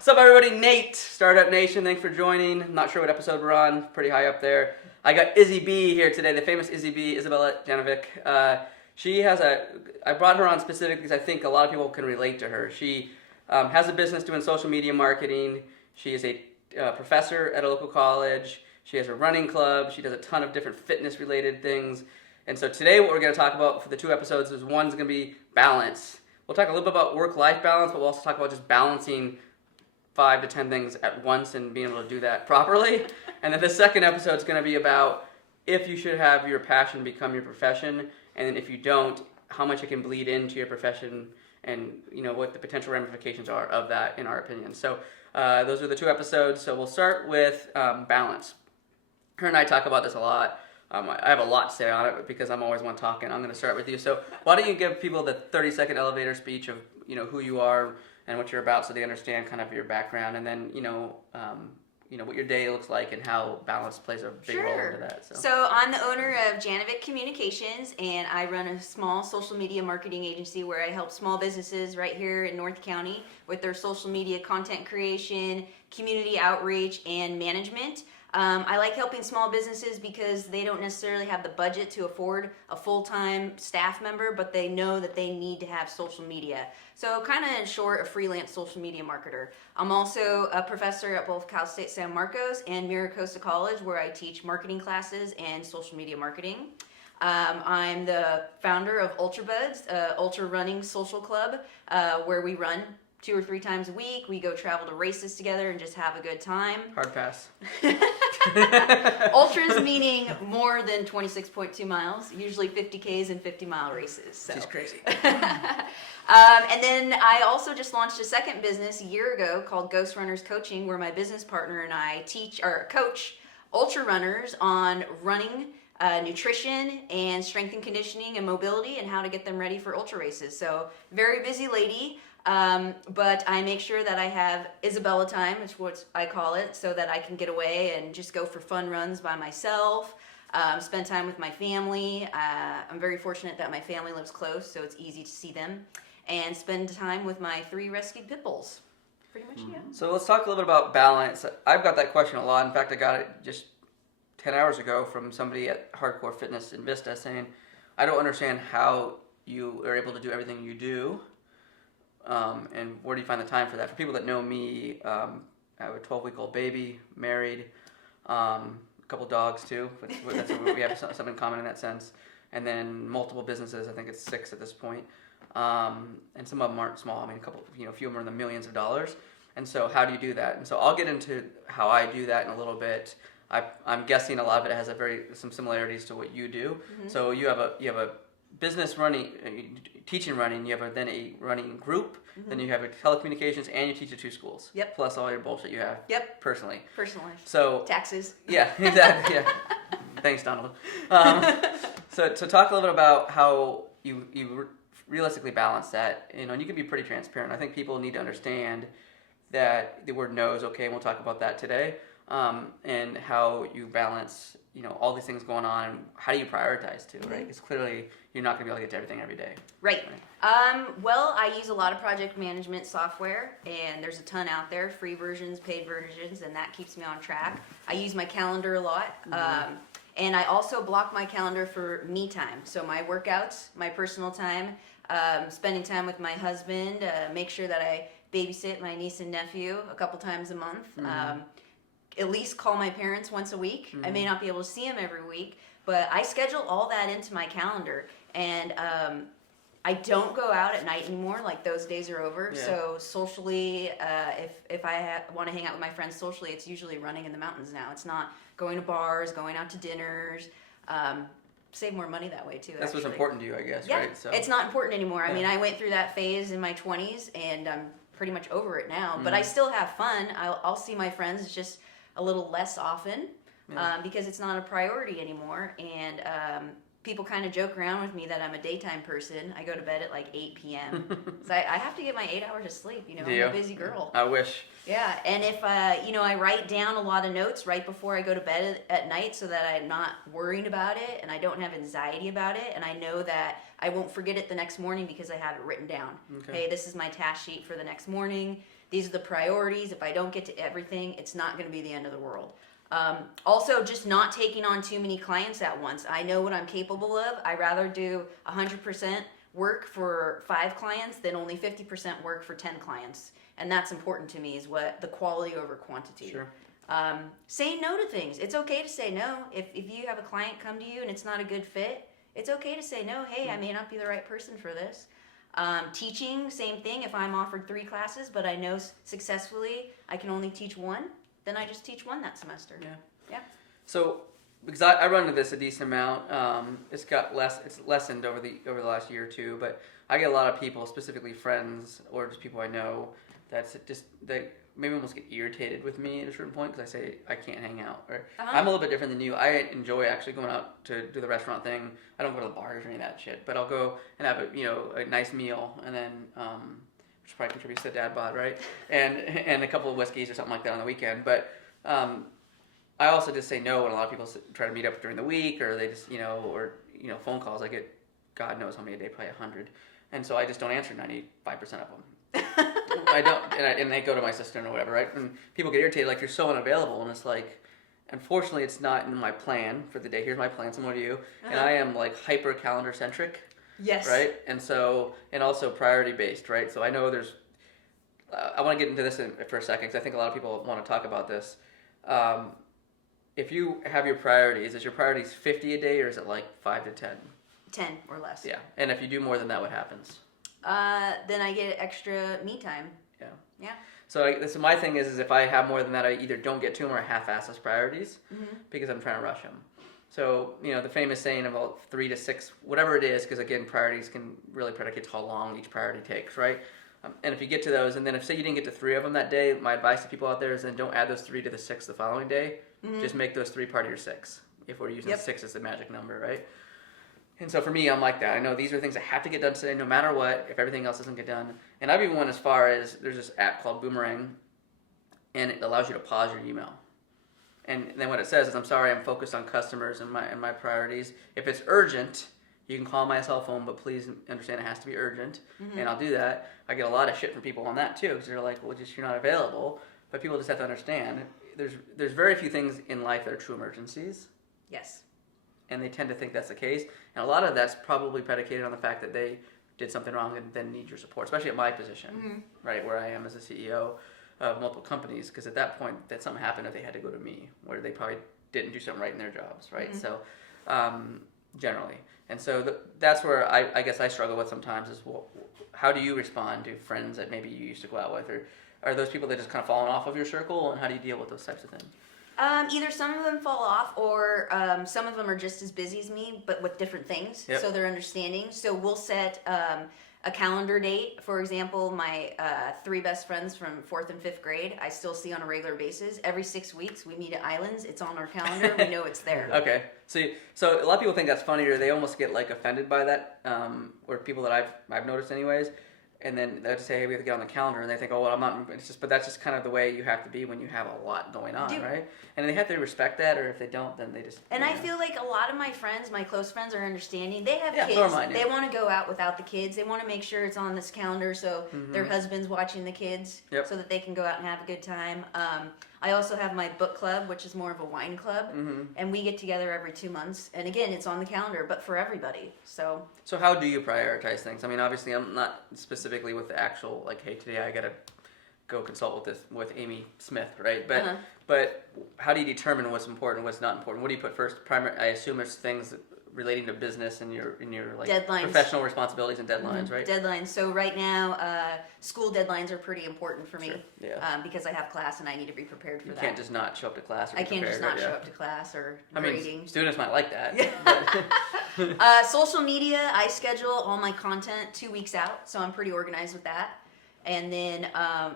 What's up, everybody? Nate, Startup Nation. Thanks for joining. I'm not sure what episode we're on. Pretty high up there. I got Izzy B here today, the famous Izzy B, Isabella Janovic. I brought her on specifically because I think a lot of people can relate to her. She has a business doing social media marketing. She is a professor at a local college. She has a running club. She does a ton of different fitness-related things. And so today what we're going to talk about for the two episodes is one's going to be balance. We'll talk a little bit about work-life balance, but we'll also talk about just balancing 5 to 10 things at once and being able to do that properly. And then the second episode is going to be about if you should have your passion become your profession, and then if you don't, how much it can bleed into your profession, and what the potential ramifications are of that, in our opinion. So those are the two episodes. So we'll start with balance. Her and I talk about this a lot. I have a lot to say on it because I'm always one talking. I'm going to start with you. So why don't you give people the 30-second elevator speech of who you are and what you're about, so they understand kind of your background, and then what your day looks like and how balance plays a big role into that. So I'm the owner of Janovic Communications, and I run a small social media marketing agency where I help small businesses right here in North County with their social media content creation, community outreach, and management. I like helping small businesses because they don't necessarily have the budget to afford a full-time staff member, but they know that they need to have social media. So kind of in short, a freelance social media marketer. I'm also a professor at both Cal State San Marcos and Miracosta College, where I teach marketing classes and social media marketing. I'm the founder of UltraBuds, ultra running social club, where we run 2 or 3 times a week. We go travel to races together and just have a good time. Hard pass. Ultras meaning more than 26.2 miles, usually 50Ks and 50-mile races. So. She's crazy. And then I also just launched a second business a year ago called Ghost Runners Coaching, where my business partner and I coach ultra runners on running, nutrition, and strength and conditioning and mobility, and how to get them ready for ultra races. So very busy lady. But I make sure that I have Isabella time, is what I call it, so that I can get away and just go for fun runs by myself, spend time with my family. I'm very fortunate that my family lives close, so it's easy to see them, and spend time with my 3 rescued pit bulls. Pretty much, yeah. So let's talk a little bit about balance. I've got that question a lot. In fact, I got it just 10 hours ago from somebody at Hardcore Fitness in Vista saying, I don't understand how you are able to do everything you do. And where do you find the time for that? For people that know me, I have a 12-week-old baby, married, a couple dogs too. We have some in common in that sense. And then multiple businesses. I think it's 6 at this point. And some of them aren't small. I mean, a few of them are in the millions of dollars. And so how do you do that? And so I'll get into how I do that in a little bit. I'm guessing a lot of it has some similarities to what you do. Mm-hmm. So you have a business running, teaching running, you have then a running group, mm-hmm. Then you have a telecommunications, and you teach at 2 schools. Yep. Plus all your bullshit you have. Yep. Personally. So taxes. Yeah, exactly. Yeah. Thanks, Donald. So talk a little bit about how you realistically balance that. And you can be pretty transparent. I think people need to understand that the word no is okay, and we'll talk about that today. And how you balance, all these things going on, and how do you prioritize too, right? Because clearly you're not going to be able to get to everything every day. Right. Well, I use a lot of project management software, and there's a ton out there, free versions, paid versions, and that keeps me on track. I use my calendar a lot, and I also block my calendar for me time. So my workouts, my personal time, spending time with my husband, make sure that I babysit my niece and nephew a couple times a month. Mm-hmm. At least call my parents once a week. Mm-hmm. I may not be able to see them every week, but I schedule all that into my calendar. And I don't go out at night anymore. Like, those days are over. Yeah. So socially, if I want to hang out with my friends socially, it's usually running in the mountains now. It's not going to bars, going out to dinners. Save more money that way too. That's what's important to you, I guess, yeah, right? So it's not important anymore. I mean, I went through that phase in my 20s, and I'm pretty much over. It now. Mm-hmm. But I still have fun. I'll see my friends just a little less often, because it's not a priority anymore. And people kind of joke around with me that I'm a daytime person. I go to bed at like 8 p.m. So I have to get my 8 hours of sleep. I'm a busy girl. I wish. Yeah, and if I write down a lot of notes right before I go to bed at night, so that I'm not worried about it and I don't have anxiety about it, and I know that I won't forget it the next morning because I have it written down. Okay. Hey, this is my task sheet for the next morning. These are the priorities. If I don't get to everything, it's not going to be the end of the world. Also, just not taking on too many clients at once. I know what I'm capable of. I rather do 100% work for 5 clients than only 50% work for 10 clients. And that's important to me, is what the quality over quantity. Sure. Saying no to things. It's okay to say no. If you have a client come to you and it's not a good fit, it's okay to say no. Hey, I may not be the right person for this. Teaching, same thing. If I'm offered 3 classes, but I know successfully I can only teach 1, then I just teach 1 that semester. Yeah. So, because I run into this a decent amount, it's lessened over the last year or two, but I get a lot of people, specifically friends or just people I know, they maybe almost get irritated with me at a certain point because I say I can't hang out. Or I'm a little bit different than you. I enjoy actually going out to do the restaurant thing. I don't go to the bars or any of that shit, but I'll go and have a nice meal, and then which probably contributes to the dad bod, right? And a couple of whiskeys or something like that on the weekend. But I also just say no when a lot of people try to meet up during the week, or they just phone calls. I get God knows how many a day, probably 100, and so I just don't answer 95% of them. I don't, and they go to my sister or whatever, right? And people get irritated, like, you're so unavailable, and it's like, unfortunately, it's not in my plan for the day. Here's my plan, similar to you, and I am like hyper calendar centric. Yes. Right, and also priority based, right? So I know there's. I want to get into this for a second because I think a lot of people want to talk about this. If you have your priorities, is your priorities 50 a day or is it like 5 to 10? 10 or less. Yeah, and if you do more than that, what happens? Then I get extra me time. Yeah. So my thing is if I have more than that, I either don't get to them or I half-ass those priorities because I'm trying to rush them. So, the famous saying about 3 to 6, whatever it is, because again, priorities can really predicate how long each priority takes, right? And if you get to those, and then if say you didn't get to 3 of them that day, my advice to people out there is then don't add those 3 to the 6 the following day. Just make those 3 part of your 6. If we're using 6 as the magic number, right? And so for me, I'm like that. I know these are things that have to get done today, no matter what, if everything else doesn't get done. And I've even went as far as, there's this app called Boomerang, and it allows you to pause your email. And then what it says is, I'm sorry, I'm focused on customers and my priorities. If it's urgent, you can call my cell phone, but please understand it has to be urgent. And I'll do that. I get a lot of shit from people on that too, because they're like, well, you're not available. But people just have to understand, there's very few things in life that are true emergencies. Yes. And they tend to think that's the case. And a lot of that's probably predicated on the fact that they did something wrong and then need your support, especially at my position, right, where I am as a CEO of multiple companies, because at that point, that something happened if they had to go to me, where they probably didn't do something right in their jobs, right? So, generally. And so that's where I guess I struggle with sometimes is, well, how do you respond to friends that maybe you used to go out with? Or are those people that just kind of fallen off of your circle, and how do you deal with those types of things? Either some of them fall off, or some of them are just as busy as me, but with different things. Yep. So they're understanding. So we'll set a calendar date. For example, my 3 best friends from 4th and 5th grade, I still see on a regular basis. Every 6 weeks, we meet at Islands. It's on our calendar. We know it's there. Okay. So a lot of people think that's funny, or they almost get like offended by that, or people that I've noticed anyways. And then they'll just say, hey, we have to get on the calendar. And they think, oh, well, I'm not. But that's just kind of the way you have to be when you have a lot going on, right? And they have to respect that, or if they don't, then they just. And I feel like a lot of my friends, my close friends, are understanding. They have kids. So are mine, They want to go out without the kids. They want to make sure it's on this calendar so their husband's watching the kids so that they can go out and have a good time. I also have my book club, which is more of a wine club, and we get together every 2 months. And again, it's on the calendar, but for everybody. So how do you prioritize things? I mean, obviously, I'm not specifically with the actual, like, hey, today I got to go consult with Amy Smith, right? But how do you determine what's important, what's not important? What do you put first? I assume there's things relating to business and your like deadlines. Professional responsibilities and deadlines, right? Deadlines. So right now, school deadlines are pretty important for me because I have class and I need to be prepared for that. You can't just not show up to class. I can't just not show up to class or grading. Mean, students might like that. Social media, I schedule all my content 2 weeks out, so I'm pretty organized with that. And then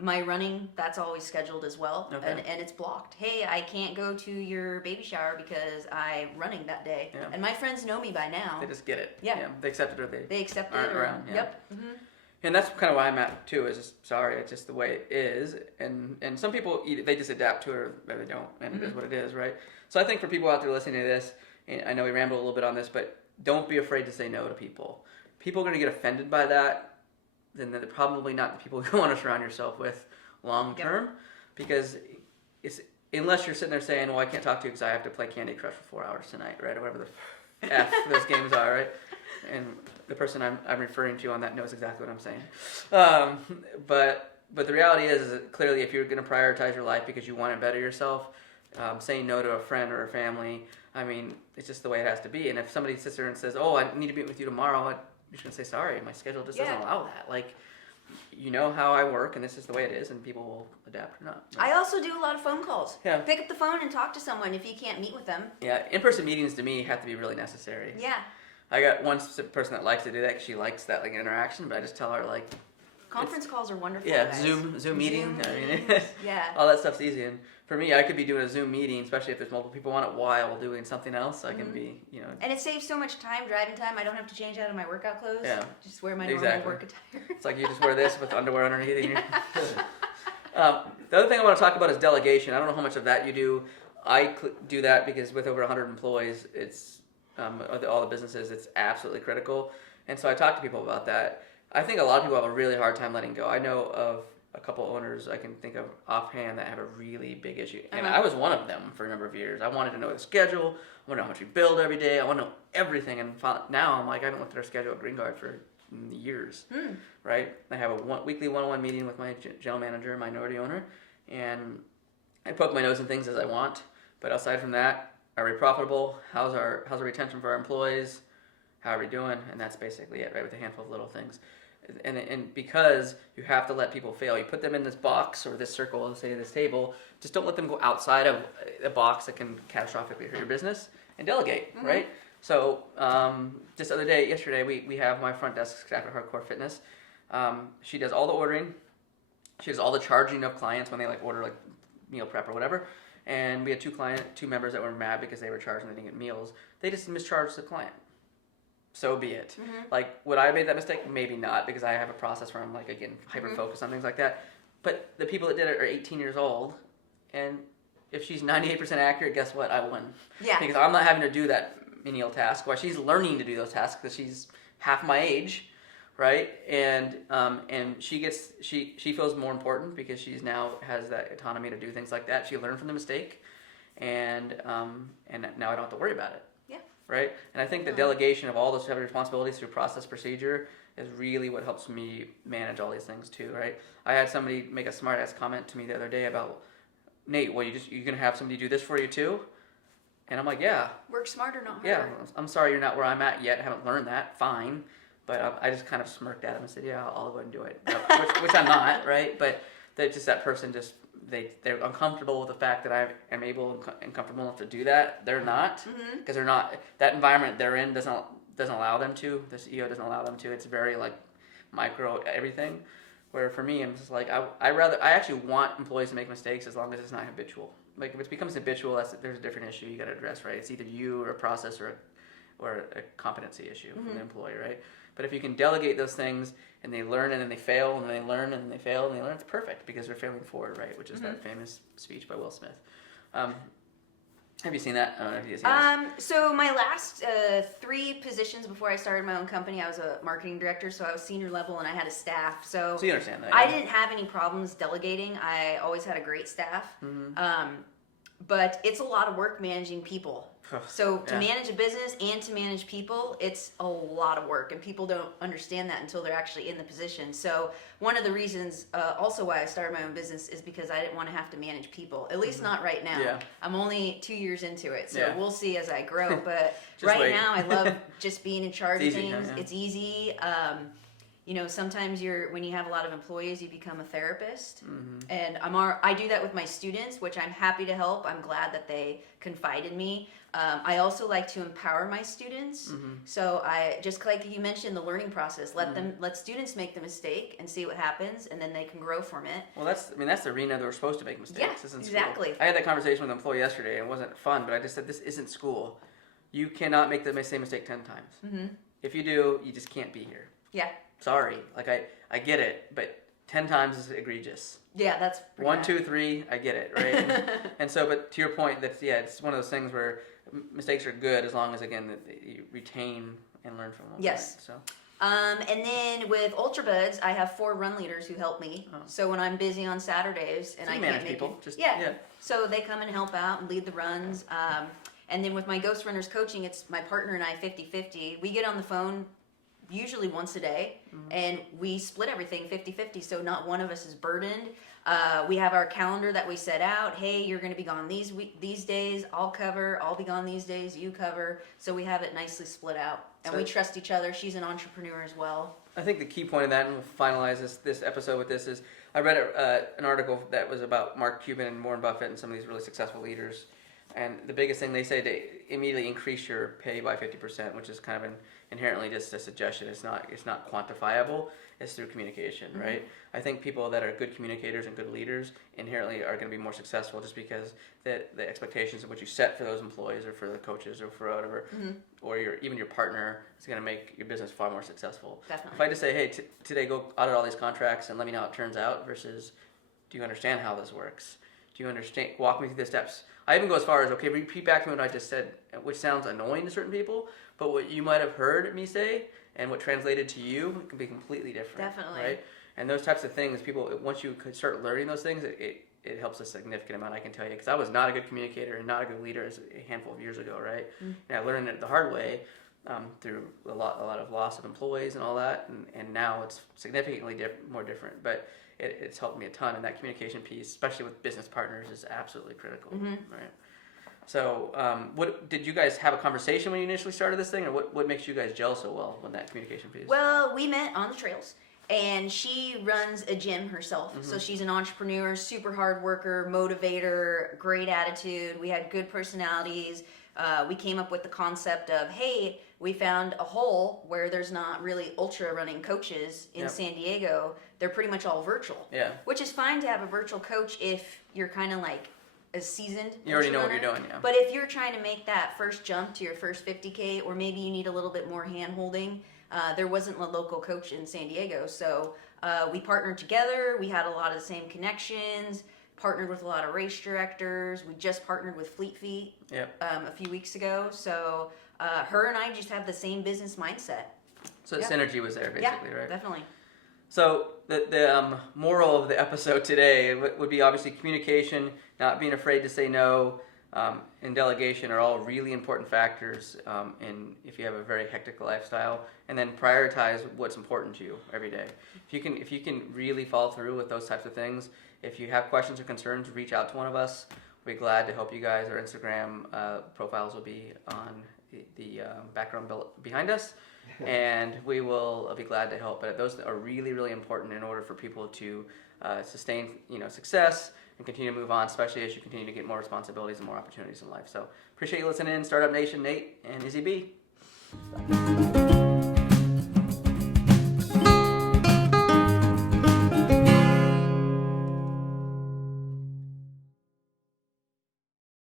my running, that's always scheduled as well, and it's blocked. Hey, I can't go to your baby shower because I'm running that day. Yeah. And my friends know me by now. They just get it. Yeah. They accept it, or they accept aren't it. Around. Yeah. Yep. And that's kind of why I'm at too. Is just sorry, it's just the way it is. And some people they just adapt to it, or they don't, and it is what it is, right? So I think for people out there listening to this, and I know we ramble a little bit on this, but don't be afraid to say no to people. People are going to get offended by that. Then they're probably not the people you want to surround yourself with long term, because it's unless you're sitting there saying, well, I can't talk to you because I have to play Candy Crush for 4 hours tonight, right, or whatever the F those games are, right? And the person I'm referring to on that knows exactly what I'm saying. But the reality is that clearly if you're going to prioritize your life because you want to better yourself, saying no to a friend or a family, I mean, it's just the way it has to be. And if somebody sits there and says, oh, I need to meet with you tomorrow, I'm just going to say, sorry, my schedule just doesn't allow that. Like, you know how I work, and this is the way it is, and people will adapt or not. I also do a lot of phone calls. Yeah. Pick up the phone and talk to someone if you can't meet with them. Yeah, in-person meetings to me have to be really necessary. Yeah. I got one person that likes to do that because she likes that like interaction, but I just tell her like, conference calls are wonderful. yeah, guys. Zoom meeting. I mean, yeah. all that stuff's easy. And for me, I could be doing a Zoom meeting, especially if there's multiple people on it, while doing something else. I can be, you know. And it saves so much time, driving time. I don't have to change out of my workout clothes. Yeah. Just wear my normal work attire. It's like you just wear this with underwear underneath. And the other thing I want to talk about is delegation. I don't know how much of that you do. I do that because with over 100 employees, it's all the businesses, it's absolutely critical. And so I talk to people about that. I think a lot of people have a really hard time letting go. I know of a couple owners I can think of offhand that have a really big issue. And I was one of them for a number of years. I wanted to know the schedule. I wanted to know how much we build every day. I want to know everything. And now I'm like, I haven't looked at our schedule at Green Guard for years, right? I have a weekly one-on-one meeting with my general manager, minority owner, and I poke my nose in things as I want. But aside from that, are we profitable? How's our retention for our employees? How are we doing? And that's basically it, right? With a handful of little things. And because you have to let people fail, you put them in this box or this circle, let's say this table, just don't let them go outside of a box that can catastrophically hurt your business, and delegate, right? So just the other day, yesterday, we have my front desk staff at Hardcore Fitness. She does all the ordering. She does all the charging of clients when they like order like meal prep or whatever. And we had two members that were mad because they were charged and they didn't get meals. They just mischarged the client. So be it. Like, would I have made that mistake? Maybe not, because I have a process where I'm like, again, hyper focused on things like that. But the people that did it are 18 years old, and if she's 98% accurate, guess what? I won. Yeah. Because I'm not having to do that menial task. While she's learning to do those tasks because she's half my age, right? And she feels more important because she's now has that autonomy to do things like that. She learned from the mistake, and now I don't have to worry about it. Right? And I think the delegation of all those heavy responsibilities through process procedure is really what helps me manage all these things too, right? I had somebody make a smart ass comment to me the other day about, Nate, well, you're gonna have somebody do this for you too? And I'm like, yeah. Work smarter, not harder. Yeah, I'm sorry you're not where I'm at yet. I haven't learned that. Fine. But I just kind of smirked at him and said, yeah, I'll go ahead and do it. which I'm not, right? But that person just, they're uncomfortable with the fact that I am able and comfortable enough to do that. They're not, because they're not, that environment they're in doesn't allow them to. The CEO doesn't allow them to. It's very like micro everything. Where for me, I'm just like, I actually want employees to make mistakes as long as it's not habitual. Like if it becomes habitual, there's a different issue you got to address, right? It's either you or a process or a competency issue from the employee, right? But if you can delegate those things and they learn and then they fail and then they learn and then they fail and they learn, it's perfect because they're failing forward, right? Which is that famous speech by Will Smith. Have you seen that? I don't know if you've seen this. So my last 3 positions before I started my own company, I was a marketing director, so I was senior level and I had a staff. So you understand that. I didn't have any problems delegating. I always had a great staff. But it's a lot of work managing people. So to manage a business and to manage people, it's a lot of work, and people don't understand that until they're actually in the position. So one of the reasons also why I started my own business is because I didn't want to have to manage people, at least not right now. Yeah. I'm only 2 years into it, so we'll see as I grow. But right now I love just being in charge of things. It's easy. You know, sometimes when you have a lot of employees, you become a therapist, and I do that with my students, which I'm happy to help. I'm glad that they confide in me. I also like to empower my students. So I just like you mentioned the learning process. Let students make the mistake and see what happens, and then they can grow from it. Well, that's the arena that we're supposed to make mistakes. Yeah, exactly. I had that conversation with an employee yesterday. It wasn't fun, but I just said this isn't school. You cannot make the same mistake 10 times. If you do, you just can't be here. Yeah. Sorry, like I get it, but 10 times is egregious. Yeah, that's 1, 2, 3. I get it, right? and so, but to your point, it's one of those things where mistakes are good as long as again that you retain and learn from them. Yes. Right? So. And then with Ultra Buds, I have 4 run leaders who help me. Oh. So when I'm busy on Saturdays and So I you can't manage make people, it, just yeah. So they come and help out and lead the runs. And then with my Ghost Runners coaching, it's my partner and I 50-50. We get on the phone usually once a day, and we split everything 50-50, so not one of us is burdened. We have our calendar that we set out. Hey, you're going to be gone these days. I'll be gone these days. You cover. So we have it nicely split out, and we trust each other. She's an entrepreneur as well. I think the key point of that, and we'll finalize this episode with this, is I read an article that was about Mark Cuban and Warren Buffett and some of these really successful leaders. And the biggest thing they say to immediately increase your pay by 50%, which is kind of inherently just a suggestion. It's not quantifiable. It's through communication, right? I think people that are good communicators and good leaders inherently are going to be more successful just because the expectations of what you set for those employees or for the coaches or for whatever, or even your partner is going to make your business far more successful. Definitely. If I just say, hey, today go audit all these contracts and let me know how it turns out versus, do you understand how this works? Do you understand? Walk me through the steps. I even go as far as, okay, repeat back to me what I just said, which sounds annoying to certain people, but what you might have heard me say and what translated to you can be completely different. Definitely. Right? And those types of things, people, once you could start learning those things, it helps a significant amount, I can tell you, because I was not a good communicator and not a good leader a handful of years ago, right? And I learned it the hard way through a lot of loss of employees and all that, and now it's significantly more different, but it's helped me a ton, and that communication piece, especially with business partners, is absolutely critical, right? So, what did you guys have a conversation when you initially started this thing, or what makes you guys gel so well on that communication piece? Well, we met on the trails, and she runs a gym herself. So she's an entrepreneur, super hard worker, motivator, great attitude. We had good personalities. We came up with the concept of, hey, we found a hole where there's not really ultra running coaches in San Diego. They're pretty much all virtual. Yeah. Which is fine to have a virtual coach if you're kind of like a seasoned You already know ultra what you're runner. doing, yeah. But if you're trying to make that first jump to your first 50K, or maybe you need a little bit more hand holding, there wasn't a local coach in San Diego. So we partnered together. We had a lot of the same connections, partnered with a lot of race directors. We just partnered with Fleet Feet a few weeks ago. So her and I just have the same business mindset. So the synergy was there, basically, right? Definitely. So the moral of the episode today would be obviously communication, not being afraid to say no, and delegation are all really important factors in if you have a very hectic lifestyle, and then prioritize what's important to you every day. If you can really follow through with those types of things, if you have questions or concerns, reach out to one of us. We'll be glad to help you guys. Our Instagram profiles will be on the background behind us. And we will be glad to help. But those are really, really important in order for people to sustain, success and continue to move on, especially as you continue to get more responsibilities and more opportunities in life. So appreciate you listening in, Startup Nation, Nate and Izzy B.